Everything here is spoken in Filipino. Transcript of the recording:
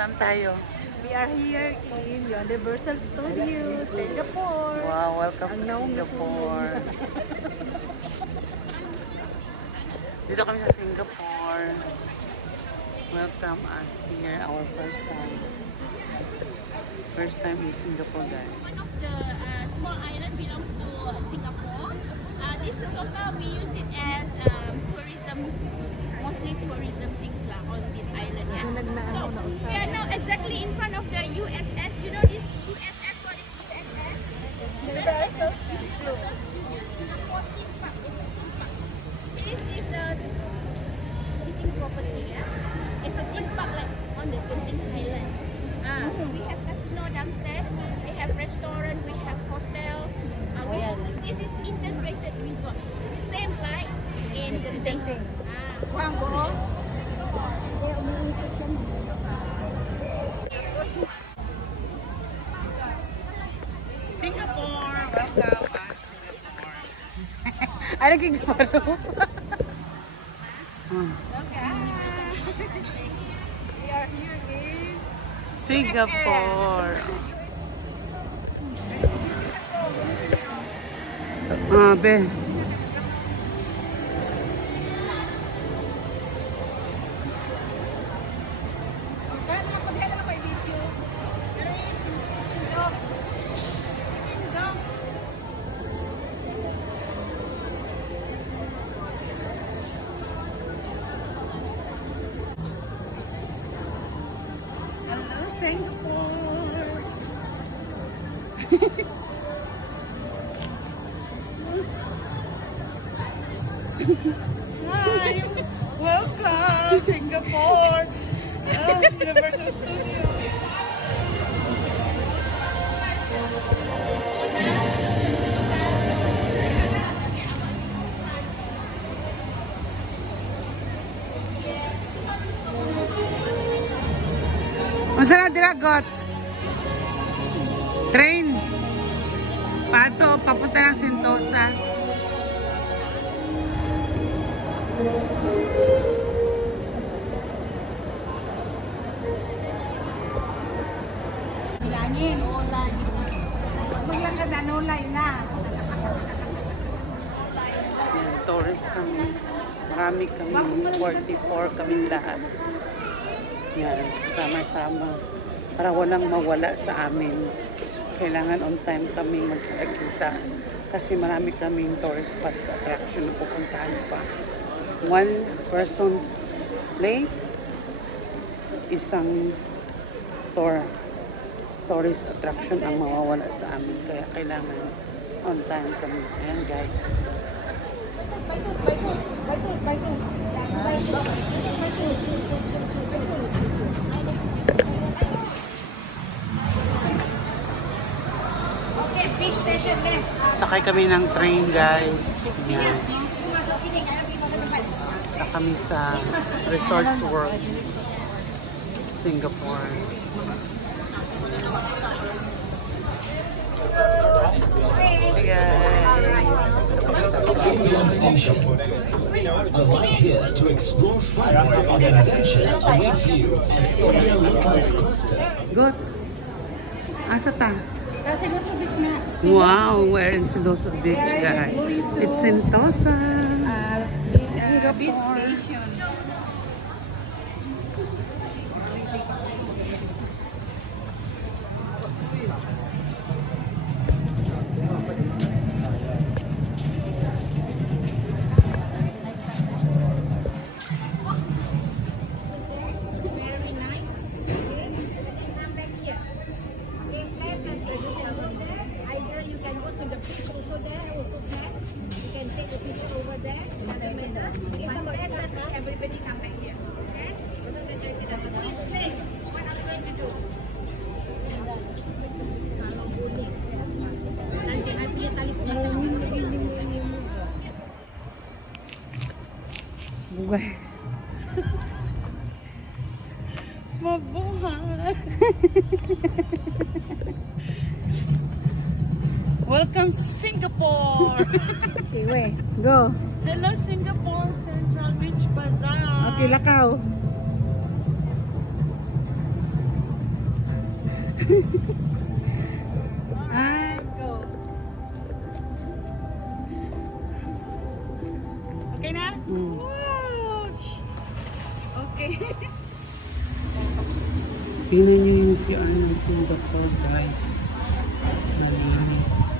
Saan tayo? We are here in Universal Studios, Singapore. Wow, welcome to Singapore. Dito kami sa Singapore. Welcome us here, our first time. First time in Singapore, guys. One of the small island belongs to Singapore. This Sentosa, we use it as tourism, mostly tourism things lah on this island. Yeah. So we are now exactly in front of the USS. You know this USS? What is USS? Universal Studios Singapore theme park. It's a theme park. This is a living property. Yeah. It's a theme park like on the Genting Highland. We have casino downstairs, we have restaurant, we have hotel. This is integrated resort. Same like in Genting. Singapore, welcome us Singapore. Ay, nagkikaro. We are here in Singapore. Be. Hello, Singapore. Hi, welcome Singapore, Universal Studios. Unsa na diragot? Train. Pato, papunta ng Sentosa. Bilangin, online. Maglangkad na, online na. Tourist kami. Marami kami. 44 kaming lahat. Yan, sama-sama. Para walang mawala sa amin. Kailangan on time kami magkita. Kasi marami kaming tourist spots, attraction na pupuntahan pa. One person late, isang tourist attraction ang mawawala sa amin. Kaya kailangan on time kami. Ayan guys. Okay, fish station next. Sakay kami ng train guys. Ayan. Na kami sa Resorts World Singapore. Hey guys. A light here to explore fun and adventure awaits you at Area Locals Cluster. Good. Asa ta? Siloso Beach na. Wow, we're in Siloso Beach guys. It's Sentosa. Beach station. Very nice. Come back here. Either you can go to the beach also there, also can. You can take a picture over there. Doesn't matter. Everybody come back here. Okay? Please say what are we going to do? Nanti I punya tali pengacara. Buhay. Mabuhay. Welcome Singapore. Okay, wait. Go. Hello Singapore Central Beach Bazaar. Okay, lakaw. Ay, Go. Okay na? Wow! Okay. tingnan niyo yung CR ng Singapore, guys. Malinis.